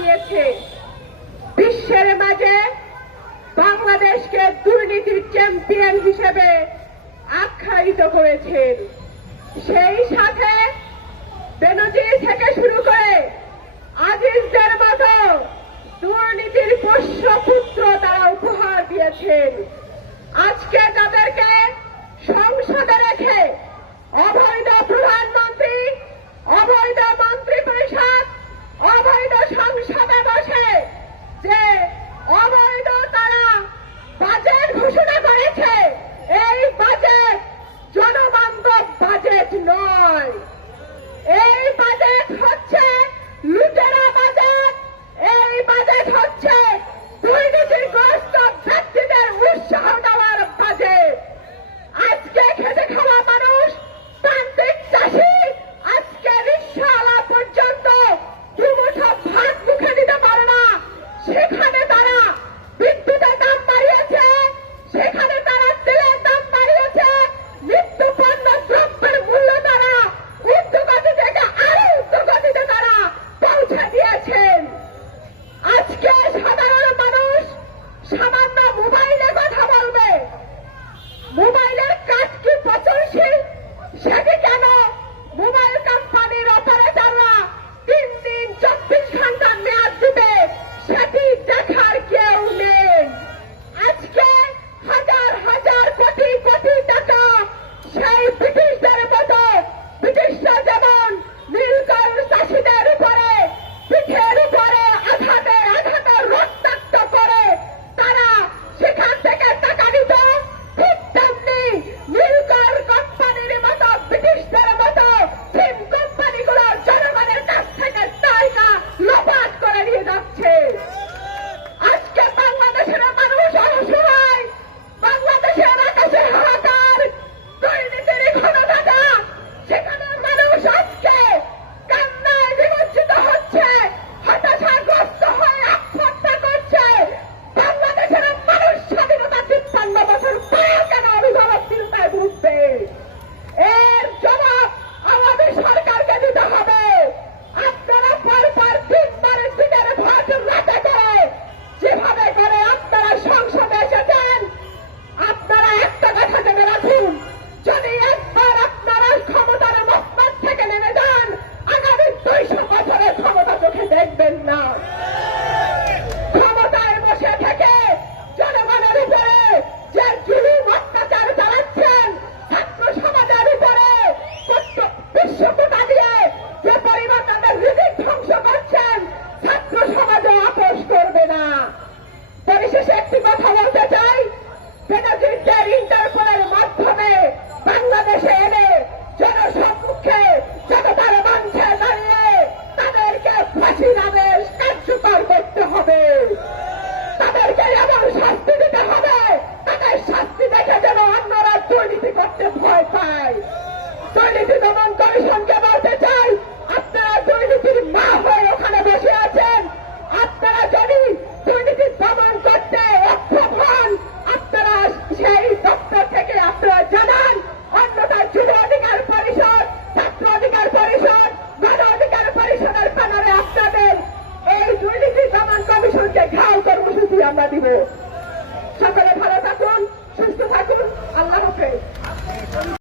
দিয়েছে। বিশ্বের মাঝে বাংলাদেশকে দুর্নীতির চ্যাম্পিয়ন হিসেবে আখ্যায়িত করেছেন। সেই সাথে বেনজির থেকে শুরু করে আজিজদের মতো দুর্নীতির পোষ্যপুত্র তারা উপহার দিয়েছেন। আজকে তাদেরকে সংসদে রেখে অবৈধ প্রধানমন্ত্রী, অবৈধ মন্ত্রী পরিষদ, অবৈধ সংসদে বসে যে অবৈধ তারা বাজেট ঘোষণা করেছে, এই বাজেট জনবান্ধব বাজেট নয়। এই বাজেট হচ্ছে লুটেরা বাজেট। এই বাজেট হচ্ছে দুর্নীতিগ্রস্ত ব্যক্তিদের উৎসাহ দেওয়ার বাজেট। আজকে খেতে খাওয়া মানুষ, প্রান্তিক চাষি, আজকে রিকশাওয়ালা পর্যন্ত দুমুঠো ভাত মুখে দিতে পারে না। সেখানে তারা বিদ্যুতের দাম বাড়িয়েছে, সেখানে তারা তেলের দাম বাড়িয়েছে, নিত্য পণ্য দ্রব্যের মূল্য তারা ঊর্ধ্বগতি থেকে আরো ঊর্ধ্বগতিতে তারা পৌঁছে দিয়েছেন। আজকে সাধারণ মানুষ সামান্য মোবাইলে কথা বলবে, মোবাইলের কাজ কি পচনশীল সেটি কেন মোবাইল কোম্পানির অপারেটররা 3 দিন 24 ঘন্টা মেয়াদ দিবে সেটি দেখার কেউ নেই। আজকে হাজার হাজার কোটি কোটি টাকা সেই ব্রিটিশদের মতো, ব্রিটিশরা যেমন নীলকর চাষিদের উপরে পিঠের উপরে আঘাতে আঘাতে রক্তাক্ত করে তারা সেখান থেকে টাকা নিত, ঠিক তেমনি নীলকর কোম্পানির মতো ব্রিটিশদের মতো ফিল্ম কোম্পানিগুলো জনগণের কাছ থেকে টাকা লোপাট করে নিয়ে যাচ্ছে। আজকে বাংলাদেশের মানুষ অসহায়, বাংলাদেশের আকাশে হাহাকার, দুর্নীতির ঘনঘটা, সেখানে মানুষ আজকে কান্নায় নিমজ্জিত হচ্ছে, হতাশাগ্রস্ত হয়ে আত্মহত্যা করছে। বাংলাদেশের মানুষ স্বাধীনতা 53 বছর পর কেন অভিভাবক চিন্তায় ভুগবে? এর জবাব আমাদের সরকারকে দিতে হবে। আপনারা পরপর 3 বারের দিনের ভোট রাতে করে যেভাবে করে আপনারা সংসদে এসেছেন, আপনারা একটা কথা জেনে রাখুন, যদি একবার আপনারা ক্ষমতার মসনদ থেকে নেমে যান, আগামী 200 বছরের ক্ষমতা চোখে দেখবেন না। ক্ষমতায় বসে থেকে জনগণের উপরে যে জুলুম অত্যাচার চালাচ্ছেন, ছাত্র সমাজের উপরে বিশ্বকোটা দিয়ে যে পরিমাণ তাদের রিজিক ধ্বংস করছেন, ছাত্র সমাজে আপোষ করবে না। পরিশেষে একটি কথা বলতে চাই, বেনজিরদের ইন্টারপোলের মাধ্যমে বাংলাদেশে এনে জনসম্মুখে জনতার মঞ্চে দাঁড়িয়ে তাদেরকে ফাঁসির আদেশ কার্যকর করতে হবে। তাদেরকে এমন শাস্তি দিতে হবে, তাদের শাস্তি দেখে যেন অন্যরা দুর্নীতি করতে ভয় পায়। দুর্নীতি দমন কমিশনকে বলতে চাই, আপনারা দুর্নীতির মা হয়ে ওখানে বসে আছেন। আপনারা যদি দুর্নীতি দমন করতে অক্ষম হন, আপনারা সেই দপ্তর থেকে আপনারা জানান, অন্যথায় যুব অধিকার পরিষদ, ছাত্র অধিকার পরিষদ, গণ অধিকার পরিষদের ব্যানারে আপনাদের এই দুর্নীতি দমন কমিশনকে ঘাও কর্মসূচি আমরা দিব। সকলে ভালো থাকুন, সুস্থ থাকুন, আল্লাহ হাফেজ।